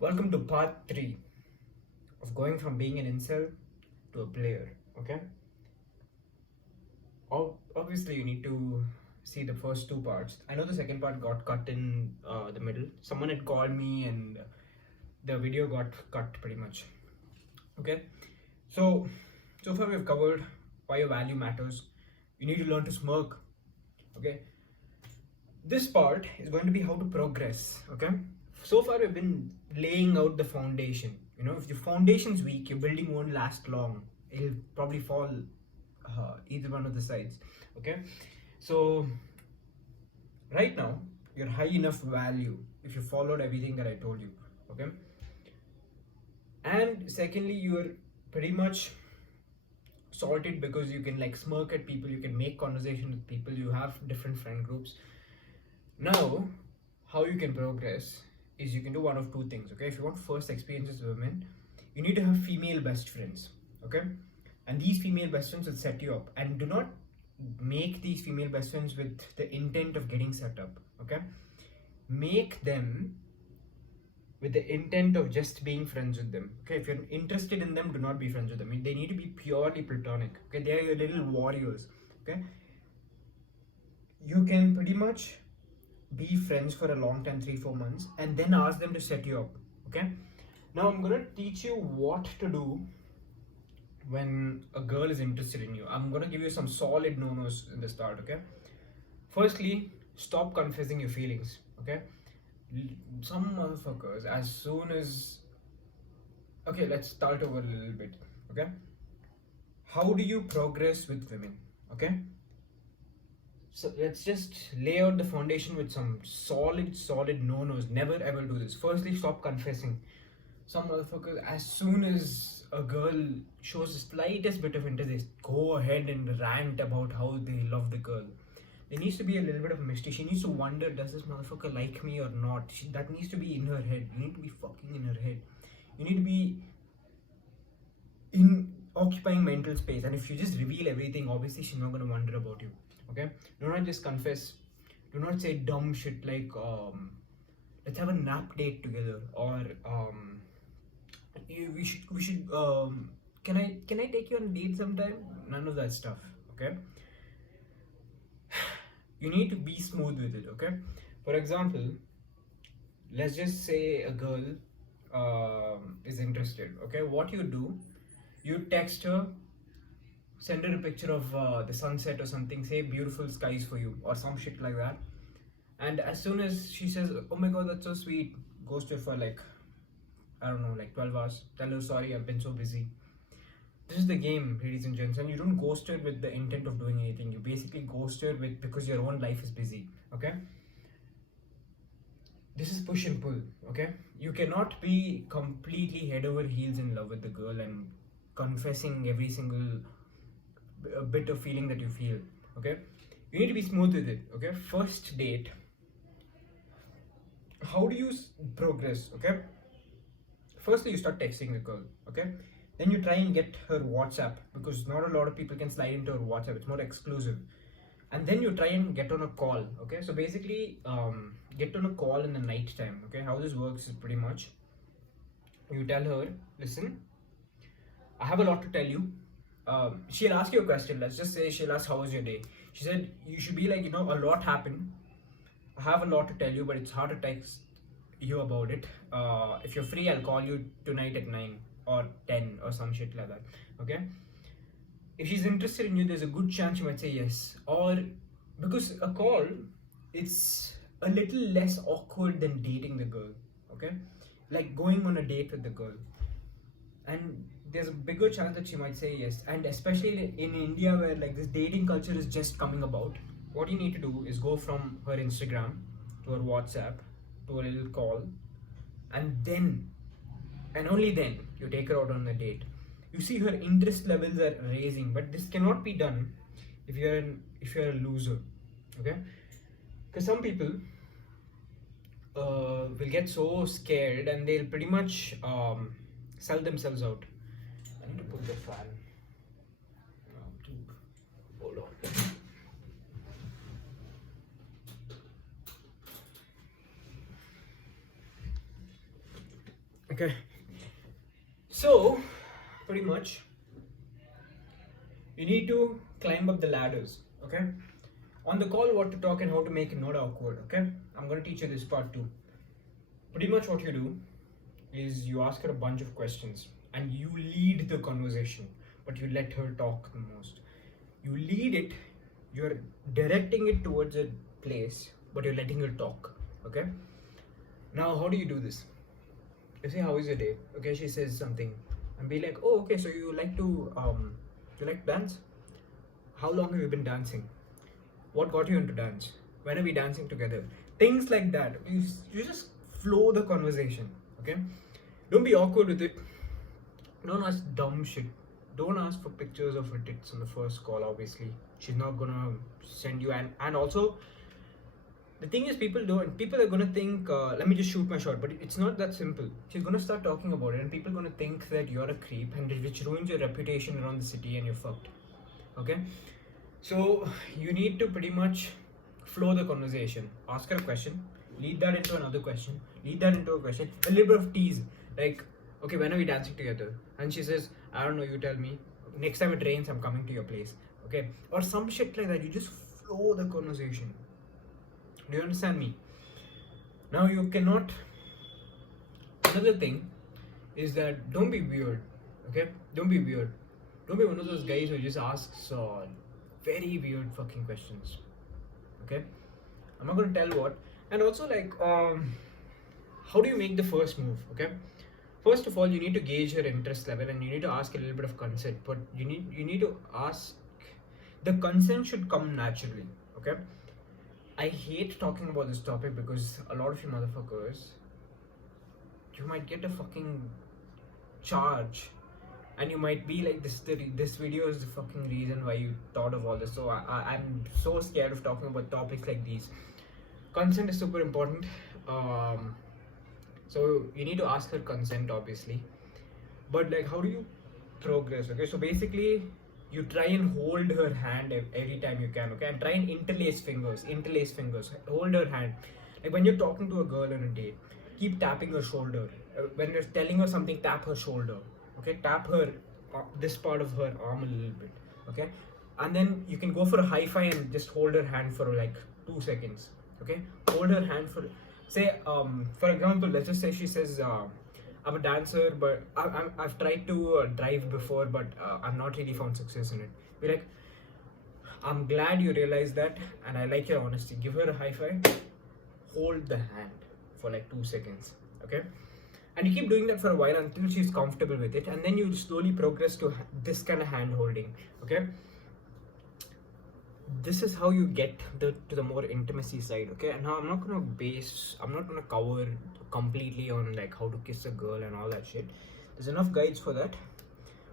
Welcome to part 3 of going from being an incel to a player. Okay, obviously, you need to see the first two parts. I know the second part got cut in the middle. Someone had called me and the video got cut pretty much. Okay, so far we've covered why your value matters. You need to learn to smirk. Okay, this part is going to be how to progress. Okay, so far we've been laying out the foundation. If the foundation's weak, your building won't last long. It'll probably fall either one of the sides. Okay, so right now you're high enough value if you followed everything that I told you. Okay, and secondly, you're pretty much sorted because you can like smirk at people, you can make conversation with people, you have different friend groups. Now, how you can progress is you can do one of two things. Okay, if you want first experiences with women, you need to have female best friends. Okay, and these female best friends will set you up, and do not make these female best friends with the intent of getting set up. Okay, make them with the intent of just being friends with them. Okay, if you're interested in them, do not be friends with them. They need to be purely platonic. Okay, they are your little warriors. Okay, you can pretty much be friends for a long time, 3-4 months, and then ask them to set you up. Okay, now I'm gonna teach you what to do when a girl is interested in you. I'm gonna give you some solid no-nos in the start. Okay, firstly, stop confessing your feelings. Okay, some motherfuckers, as soon as, okay, let's start over a little bit. Okay, how do you progress with women? Okay, so let's just lay out the foundation with some solid no-nos. Never ever do this. Firstly, stop confessing. Some motherfuckers, as soon as a girl shows the slightest bit of interest, they go ahead and rant about how they love the girl. There needs to be a little bit of mystery. She needs to wonder, does this motherfucker like me or not? That needs to be in her head. You need to be fucking in her head. You need to be in occupying mental space. And if you just reveal everything, obviously she's not gonna wonder about you. Okay? Do not just confess. Do not say dumb shit like let's have a nap date together, or we should can I take you on a date sometime? None of that stuff. Okay, you need to be smooth with it. Okay, for example, let's just say a girl is interested. Okay, what you do, you text her, send her a picture of the sunset or something, say beautiful skies for you or some shit like that, and as soon as she says, oh my god, that's so sweet, ghost her for like, I don't know, like 12 hours. Tell her, sorry, I've been so busy. This is the game, ladies and gents, and you don't ghost her with the intent of doing anything. You basically ghost her with because your own life is busy. Okay, this is push and pull. Okay, you cannot be completely head over heels in love with the girl and confessing every single bit of feeling that you feel. Okay, you need to be smooth with it. Okay, first date, how do you progress? Okay, firstly you start texting the girl. Okay, then you try and get her WhatsApp, because not a lot of people can slide into her WhatsApp, it's more exclusive. And then you try and get on a call. Okay, so basically get on a call in the night time. Okay, how this works is pretty much, you tell her, listen, I have a lot to tell you. She'll ask you a question. Let's just say she'll ask, how was your day? She said, you should be like, a lot happened, I have a lot to tell you, but it's hard to text you about it. If you're free, I'll call you tonight at 9 or 10 or some shit like that. Okay, if she's interested in you, there's a good chance she might say yes. Or because a call, it's a little less awkward than dating the girl. Okay, like going on a date with the girl, and there's a bigger chance that she might say yes. And especially in India, where like this dating culture is just coming about, what you need to do is go from her Instagram to her WhatsApp to a little call, and then and only then you take her out on a date. You see her interest levels are raising, but this cannot be done if you're a loser. Okay, because some people will get so scared and they'll pretty much sell themselves out. I need to put the fan. Hold on. Okay. So, pretty much, you need to climb up the ladders. Okay. On the call, what to talk and how to make it not awkward. Okay. I'm gonna teach you this part too. Pretty much, what you do is you ask her a bunch of questions and you lead the conversation, but you let her talk the most. You lead it, you're directing it towards a place, but you're letting her talk. Okay. Now, how do you do this? You say, "How is your day?" Okay, she says something, and be like, "Oh, okay. So you like to you like dance? How long have you been dancing? What got you into dance? When are we dancing together?" Things like that. You just flow the conversation. Okay, don't be awkward with it. Don't ask dumb shit. Don't ask for pictures of her tits on the first call. Obviously, she's not gonna send you. And also, the thing is, people are gonna think, let me just shoot my shot, but it's not that simple. She's gonna start talking about it, and people are gonna think that you're a creep, and which ruins your reputation around the city, and you're fucked. Okay, so you need to pretty much flow the conversation. Ask her a question, lead that into another question, lead that into a question, a little bit of tease, like, okay, when are we dancing together? And she says, I don't know, you tell me. Next time it rains, I'm coming to your place. Okay, or some shit like that. You just flow the conversation. Do you understand me? Now you cannot. Another thing is that don't be weird. Okay? Don't be weird. Don't be one of those guys who just asks very weird fucking questions. Okay? I'm not gonna tell what. And also, like, how do you make the first move? Okay? First of all, you need to gauge her interest level, and you need to ask a little bit of consent. But you need to ask. The consent should come naturally. Okay? I hate talking about this topic because a lot of you motherfuckers, you might get a fucking charge, and you might be like, this video is the fucking reason why you thought of all this. So I'm so scared of talking about topics like these. Consent is super important. So you need to ask her consent, obviously. But like, how do you progress? Okay, so basically, you try and hold her hand every time you can. Okay, and try and interlace fingers. Hold her hand. Like when you're talking to a girl on a date, keep tapping her shoulder. When you're telling her something, tap her shoulder. Okay, tap her this part of her arm a little bit. Okay, and then you can go for a high five and just hold her hand for like 2 seconds. Okay, hold her hand for, say, for example, let's just say she says, I'm a dancer, but I've tried to drive before, but I've not really found success in it. Be like, I'm glad you realized that, and I like your honesty. Give her a high five, hold the hand for like 2 seconds, okay? And you keep doing that for a while until she's comfortable with it, and then you slowly progress to this kind of hand holding, okay? This is how you get to the more intimacy side, okay? And now I'm not gonna cover completely on like how to kiss a girl and all that shit. There's enough guides for that,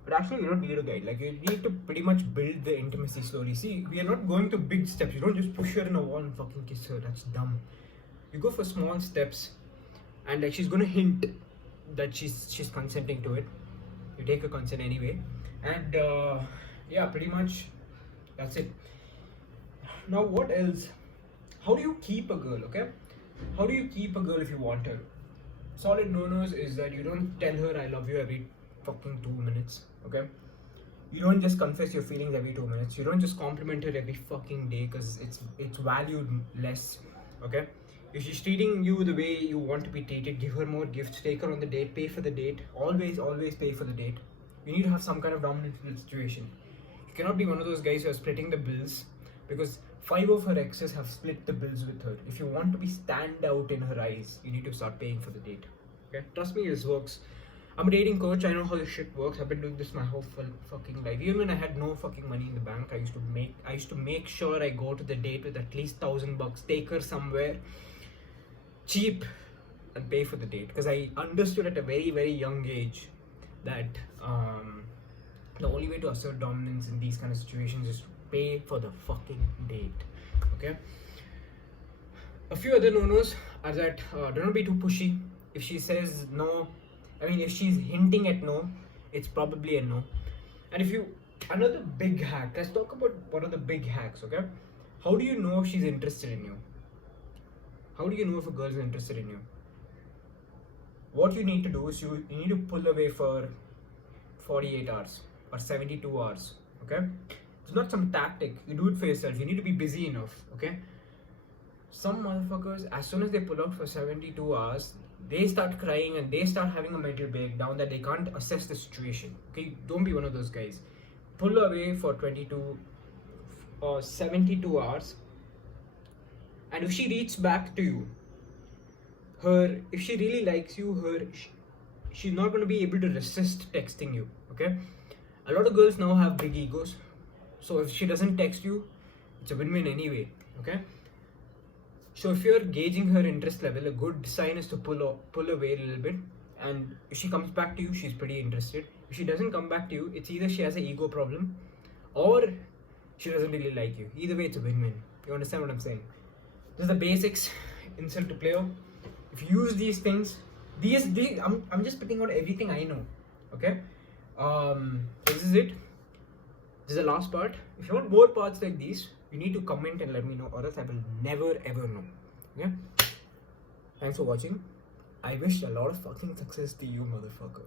but actually you don't need a guide. Like, you need to pretty much build the intimacy slowly. See, we are not going to big steps. You don't just push her in a wall and fucking kiss her. That's dumb. You go for small steps, and like, she's gonna hint that she's consenting to it. You take her consent anyway, and yeah, pretty much that's it. Now, what else? How do you keep a girl, okay? How do you keep a girl if you want her? Solid no-nos is that you don't tell her I love you every fucking 2 minutes, okay? You don't just confess your feelings every 2 minutes. You don't just compliment her every fucking day, because it's valued less, okay? If she's treating you the way you want to be treated, give her more gifts, take her on the date, pay for the date. Always pay for the date. You need to have some kind of dominant situation. You cannot be one of those guys who are splitting the bills, because 5 of her exes have split the bills with her. If you want to be stand out in her eyes, you need to start paying for the date. Okay? Trust me, this works. I'm a dating coach. I know how this shit works. I've been doing this my whole fucking life. Even when I had no fucking money in the bank, I used to make sure I go to the date with at least $1,000, take her somewhere cheap, and pay for the date. Because I understood at a very, very young age that the only way to assert dominance in these kind of situations is to pay for the fucking date. Okay? A few other no-nos are that do not be too pushy. If she says no, if she's hinting at no, it's probably a no. And another big hack, let's talk about one of the big hacks, okay? How do you know if she's interested in you? How do you know if a girl is interested in you? what you need to do is you need to pull away for 48 hours or 72 hours. Okay, it's not some tactic, you do it for yourself. You need to be busy enough. Okay, some motherfuckers, as soon as they pull out for 72 hours, they start crying and they start having a mental breakdown that they can't assess the situation. Okay, don't be one of those guys. Pull away for 22 or 72 hours, and if she reaches back to you, if she really likes you, she's not going to be able to resist texting you. Okay, a lot of girls now have big egos, so if she doesn't text you, it's a win-win anyway. Okay, so if you're gauging her interest level, a good sign is to pull away a little bit, and if she comes back to you, she's pretty interested. If she doesn't come back to you, it's either she has an ego problem or she doesn't really like you. Either way, it's a win-win. You understand what I'm saying? This is the basics. Insult to player. If you use these things, I'm just putting out everything I know. Okay, this is it. This is the last part. If you want more parts like these, you need to comment and let me know, or else I will never ever know. Okay, thanks for watching. I wish a lot of fucking success to you, motherfucker.